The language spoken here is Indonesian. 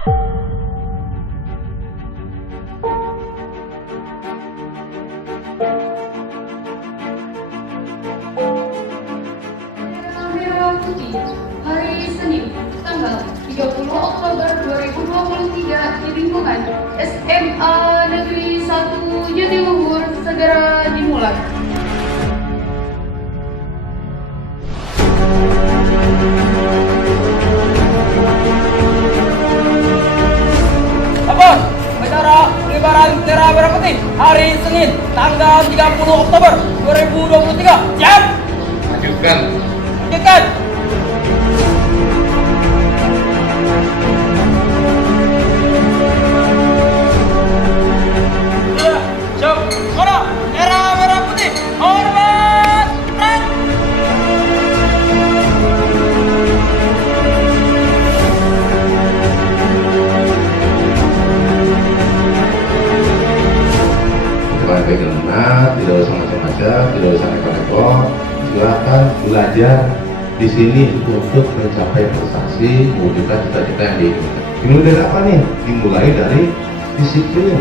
Merah Putih, hari Senin, tanggal 30 Oktober 2023 di lingkungan SMA Negeri 1 Jatiluhur segera dimulai. Lapor, acara pengibaran bendera merah putih hari Senin, tanggal 30 Oktober 2023. Siap? Lanjutkan. Lanjutkan. Ya, siap. Mana? Bendera merah putih. Hormat. Rang. Sebagai pengguna, tidak usah macam-macam, tidak usah neko-neko. Silakan belajar di sini untuk mencapai prestasi, mewujudkan cita-cita yang diinginkan. Dimulai dari apa nih? Dimulai dari disiplin.